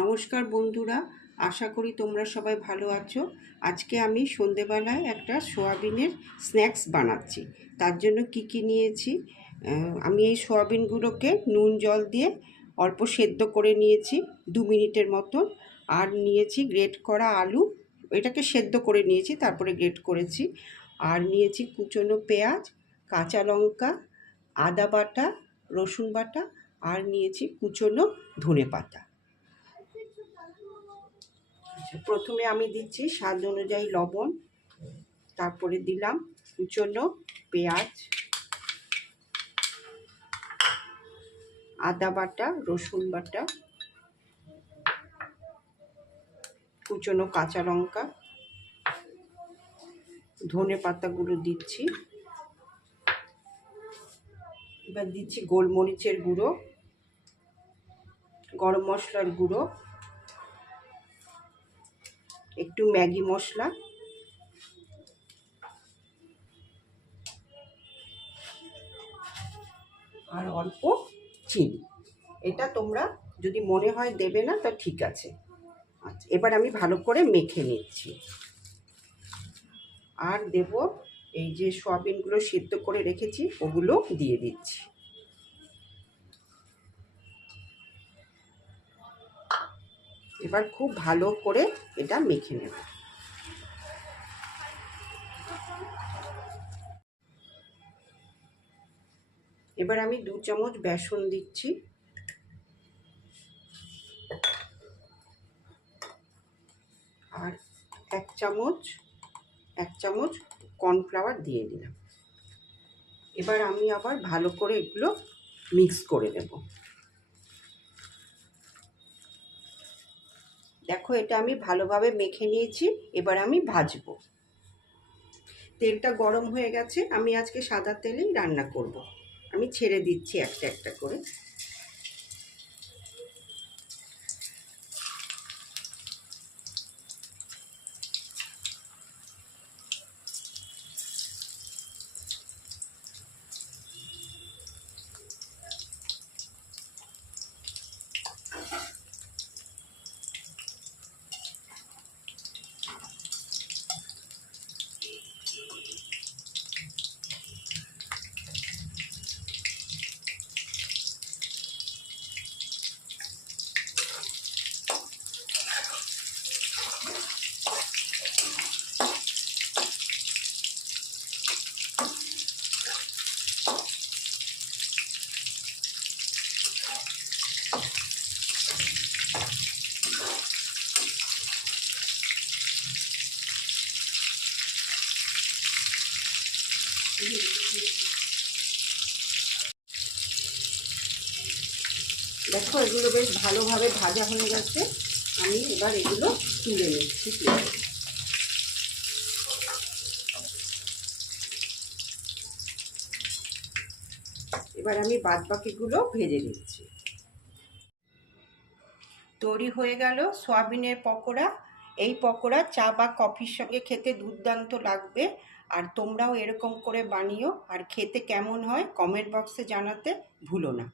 নমস্কার বন্ধুরা, আশা করি তোমরা সবাই ভালো আছো। আজকে আমি সন্ধেবেলায় একটা সোয়াবিনের স্ন্যাক্স বানাচ্ছি। তার জন্য কি কি নিয়েছি? আমি এই সোয়াবিনগুলোকে নুন, জল দিয়ে অল্প সেদ্ধ করে নিয়েছি, দু মিনিটের মতন আর নিয়েছি গ্রেট করা আলু। এটাকে সেদ্ধ করে নিয়েছি, তারপরে গ্রেট করেছি। আর নিয়েছি কুচনো পেঁয়াজ, কাঁচা লঙ্কা, আদা বাটা, রসুন বাটা, আর নিয়েছি কুচনো ধনে পাতা প্রথমে আমি দিচ্ছি স্বাদ অনুযায়ী লবণ, তারপরে দিলাম কুচনো পেঁয়াজ, আদা বাটা, রসুন বাটা, কুচনো কাঁচা লঙ্কা, ধনে পাতাগুলো দিচ্ছি। এবার দিচ্ছি গোলমরিচের গুঁড়ো, গরম মশলার গুঁড়ো একটু ম্যাগি মশলা। আর অল্প চিনি। এটা তোমরা যদি মনে হয় দেবে না, তা ঠিক আছে। আচ্ছা এবার আমি ভালো করে মেখে নিচ্ছি। আর দেব এই যে সয়াবিনগুলো সিদ্ধ করে রেখেছি, ওগুলো দিয়ে দিচ্ছি। এবার খুব ভালো করে এটা মেখে নেব। এবার আমি দু চামচ বেসন দিচ্ছি। আর এক চামচ এক চামচ কর্নফ্লাওয়ার দিয়ে দিলাম। এবার আমি আবার ভালো করে এগুলো মিক্স করে দেবো দেখো, এটা আমি ভালোভাবে মেখে নিয়েছি, এবার আমি ভাজবো তেলটা গরম হয়ে গেছে, আমি আজকে সাদা তেলেই রান্না করব। আমি ছেড়ে দিচ্ছি একটা একটা করে দেখো, এগুলো বেশ ভালোভাবে ভাজা হয়ে গেছে। আমি এবার এগুলো তুলে নিচ্ছি এবার আমি বাদ বাকিগুলো ভেজে নিচ্ছি। তৈরি হয়ে গেল সয়াবিনের পকোড়া। এই পকোড়া চা বা কফির সঙ্গে খেতে দুর্দান্ত লাগবে। আর তোমরাও এরকম করে বানিও আর খেতে কেমন হয় কমেন্ট বক্সে জানাতে ভুলো না।